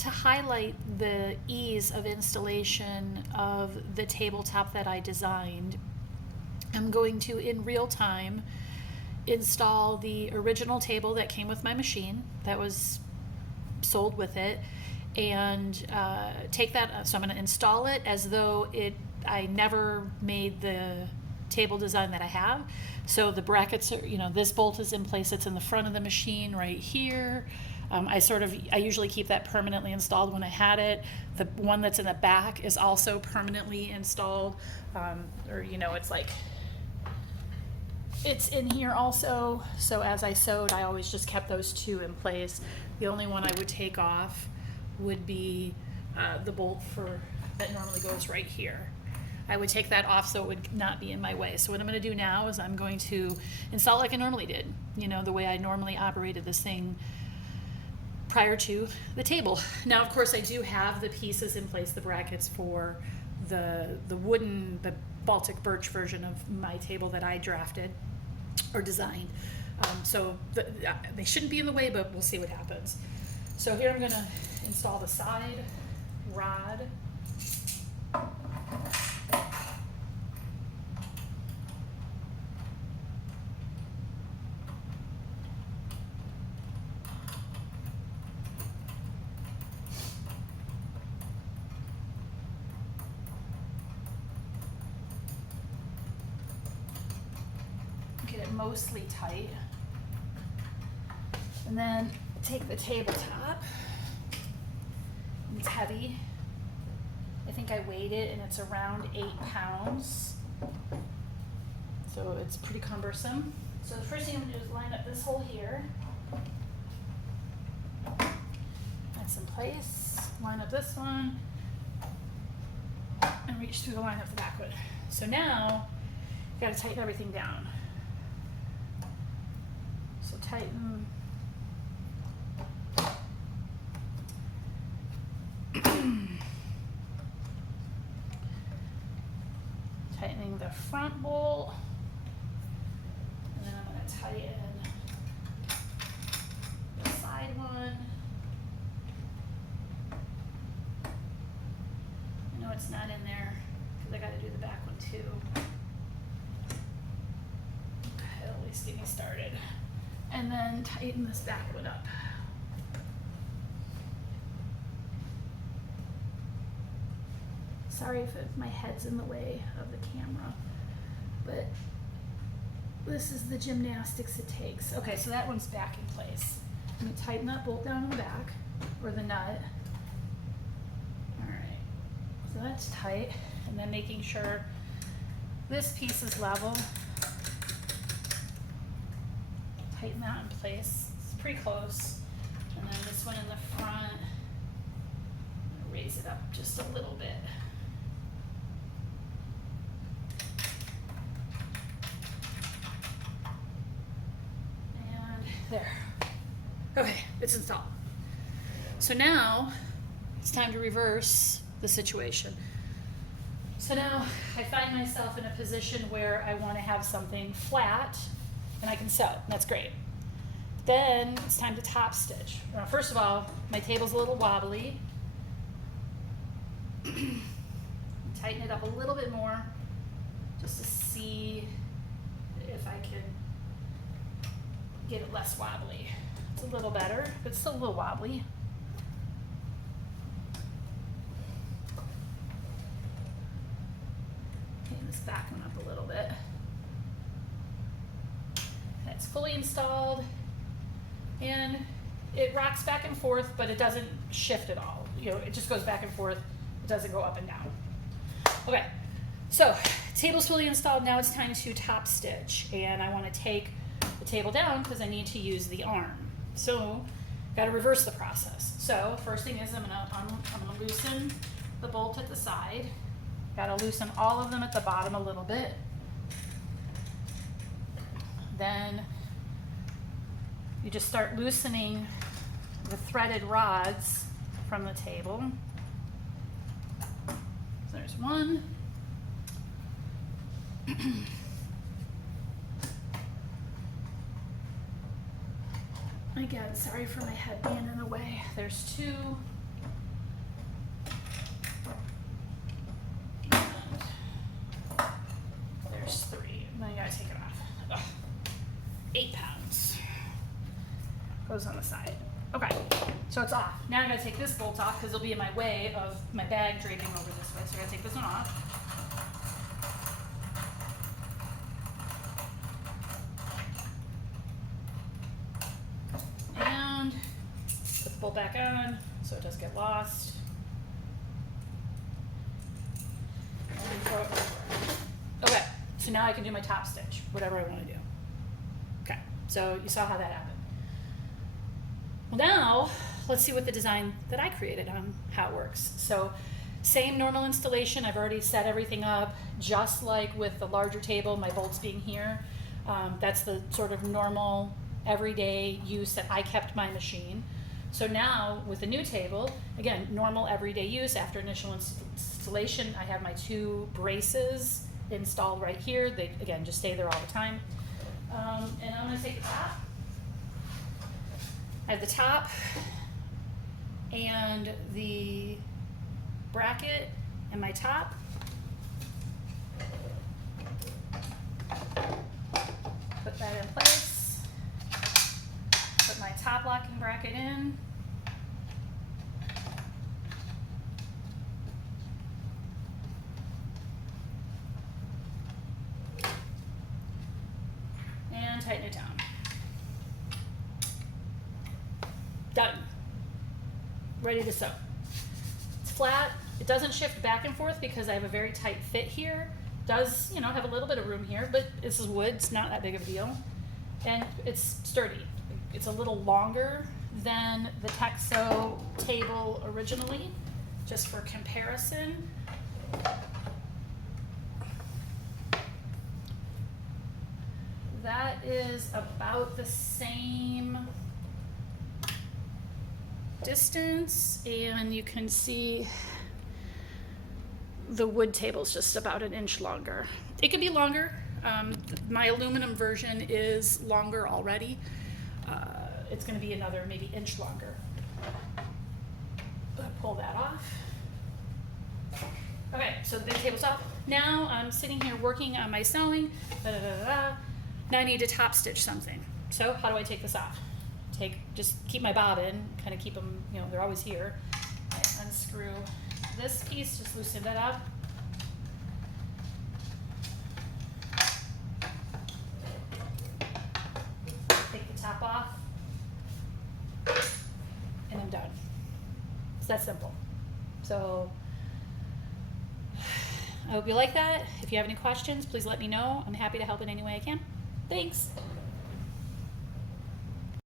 to highlight the ease of installation of the tabletop that I designed, I'm going to, in real time, install the original table that came with my machine that was sold with it, and take that. So I'm going to install it as though I never made the table design that I have. So the brackets are, this bolt is in place. It's in the front of the machine right here. I usually keep that permanently installed when I had it. The one that's in the back is also permanently installed, it's in here also. So as I sewed, I always just kept those two in place. The only one I would take off would be the bolt that normally goes right here. I would take that off so it would not be in my way. So what I'm going to do now is I'm going to install it like I normally did, the way I normally operated this thing prior to the table. Now, of course, I do have the pieces in place, the brackets for the Baltic birch version of my table that I drafted or designed. So they shouldn't be in the way, but we'll see what happens. So here I'm going to install the side rod. Get it mostly tight. And then take the tabletop. It's heavy. I think I weighed it and it's around 8 pounds. So it's pretty cumbersome. So the first thing I'm going to do is line up this hole here. That's in place. Line up this one. And reach through the line of the back one. So now, you got to tighten everything down. So tighten. Tightening the front bolt, and then I'm going to tighten the side one. I know it's not in there because I got to do the back one too. Okay, at least get me started. And then tighten this back one up. Sorry if my head's in the way of the camera, but this is the gymnastics it takes. Okay, so that one's back in place. I'm going to tighten that bolt down in the back, or the nut. All right, so that's tight. And then making sure this piece is level. Tighten that in place. It's pretty close. And then this one in the front, raise it up just a little bit. There. Okay, it's installed. So now it's time to reverse the situation. So now I find myself in a position where I want to have something flat and I can sew. That's great. Then it's time to top stitch. Now, first of all, my table's a little wobbly. Tighten it up a little bit more just to see if I can get it less wobbly. It's a little better, but it's still a little wobbly. Tighten this back one up a little bit. That's fully installed, and it rocks back and forth, but it doesn't shift at all. It just goes back and forth. It doesn't go up and down. Okay, so table's fully installed. Now it's time to top stitch, and I want to take the table down because I need to use the arm. So got to reverse the process. So first thing is I'm gonna loosen the bolt at the side. Got to loosen all of them at the bottom a little bit. Then you just start loosening the threaded rods from the table. So there's one. Again, sorry for my head being in the way. There's two. 8 pounds. Goes on the side. Okay, so it's off. Now I gotta take this bolt off because it'll be in my way of my bag draping over this way. So I gotta take this one off. And put the bolt back on so it doesn't get lost. And throw it over. Okay, so now I can do my top stitch, whatever I want to do. Okay, so you saw how that happened. Well, now let's see what the design that I created on how it works. So same normal installation. I've already set everything up just like with the larger table, my bolts being here. That's the sort of normal everyday use that I kept my machine. So now with the new table, again, normal everyday use. After initial installation, I have my 2 braces installed right here. They, again, just stay there all the time. And I'm gonna take the top. I have the top and the bracket and my top. Put that in place. Put my top locking bracket in. And tighten it down. Done. Ready to sew. It's flat. It doesn't shift back and forth because I have a very tight fit here. Does, you know, have a little bit of room here, but this is wood. It's not that big of a deal. And it's sturdy. It's a little longer than the TechSew table originally, just for comparison. That is about the same distance, and you can see the wood table is just about an inch longer. It could be longer. My aluminum version is longer already. It's going to be another maybe inch longer. Pull that off. Okay, so the table's up. Now I'm sitting here working on my sewing. Now I need to top stitch something. So how do I take this off? Just keep my bobbin, kind of keep them, you know, they're always here. I unscrew this piece, just loosen it up. Take the top off, and I'm done. It's that simple. So I hope you like that. If you have any questions, please let me know. I'm happy to help in any way I can. Thanks.